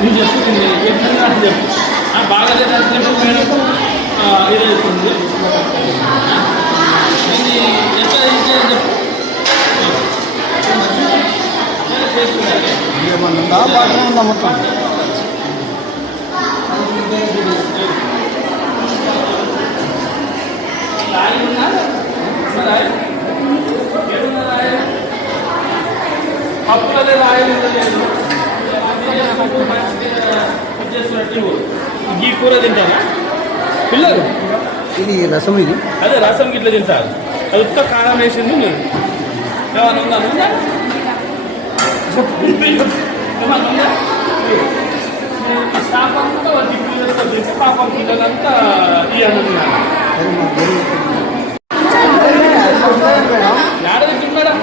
నువ్వు చెప్తుంది ఎట్లా చెప్పు బాగాలేదని చెప్పు మేడం ఇది చెప్తుంది ఎట్లా చెప్పు ఉందా మొత్తం అప్పుడే రాయలు ఈ కూర తింటారా పిల్లలు? ఇది రసం, ఇది అదే రసం గిట్లా తింటారు. అది ఉత్త కారం వేసింది. నేను ఏమన్నా ఉందా స్టాఫ్ అంతా పాపం పిల్లలంతా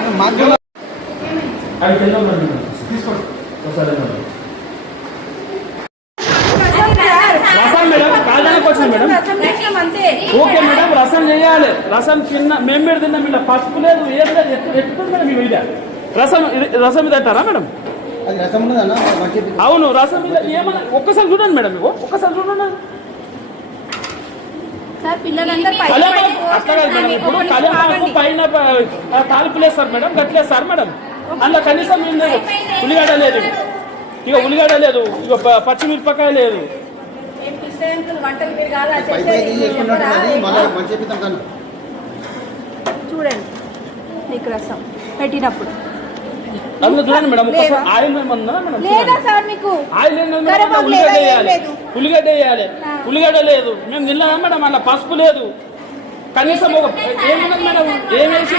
ఇవ్వాలి అది తీసుకోండి. రసం మేడం కాదానికి వచ్చింది మేడం. ఓకే మేడం రసం చేయాలి. రసం తిన్న మేము మీరు తిన్నాం. ఇలా పసుపు లేదు ఏం లేదు ఎత్తుకుంది మేడం. మీ మీద రసం రసం ఇది అంటారా మేడం? అవును రసం మీద ఏమన్నా ఒక్కసారి చూడండి మేడం. ఒక్కసారి చూడండి. అట్లా కాదు మేడం. ఇప్పుడు కళ్యాణకు పైన తాలిపులు వేస్తారు మేడం, గట్లేస్తారు మేడం. అందులో కనీసం ఏం లేదు. ఉల్లిగడ్డ లేదు, ఇక ఉల్లిగడ్డ లేదు, ఇక పచ్చిమిరపకాయ లేదు. చూడండి నీకు రసం పెట్టినప్పుడు అందులో చూడండి మేడం. ఒకసారి ఆయిల్ ఏమన్నా మేడం? ఆయిల్ ఉల్లిగడ్డ వేయాలి, ఉల్లిగడ్డ వేయాలి. ఉల్లిగడ్డ లేదు మేము తిన్నామా మేడం. అలా పసుపు లేదు. కనీసం ఏమున్నది మేడం? ఏమేసి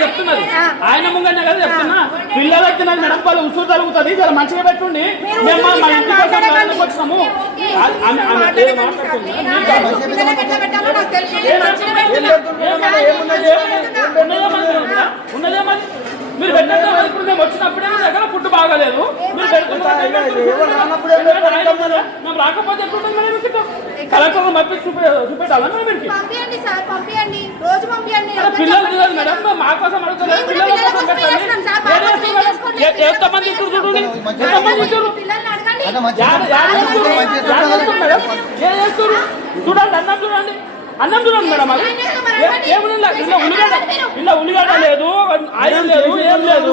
చెప్తున్నది ఆయన ముంగనే కదా చెప్తున్నా. పిల్లలు వచ్చినారు మేడం, వాళ్ళు ఉసురు తరుగుతుంది. చాలా మంచిగా పెట్టుండి మేము మా ఇంటి కోసం వచ్చినాము. ఉన్నదేమది మీరు పెట్టండి. ఇప్పుడు మేము వచ్చినప్పుడే మీ దగ్గర ఫుడ్ బాగాలేదు. మీరు పెడుతున్నారు. మేము రాకపోతే ఎప్పుడు మేడం? కలెక్టర్ పంపించి చూపెట్టాలా మేడం? మీకు పిల్లలు తెలియదు మేడం. మా కోసం అడుగుతున్నారు. పిల్లల కోసం పెట్టండి. ఎంతమంది ఇద్దరు చూడండి, ఎంతమంది ఇద్దరు మేడం ఏం చేస్తారు చూడండి. అన్నం చూడండి, అన్నం చూడండి మేడం. అది ఏమి ఇలా ఉల్లిగడ్డ, ఇలా ఉల్లిగడ్డ లేదు, ఆయిల్ లేదు, ఏం లేదు.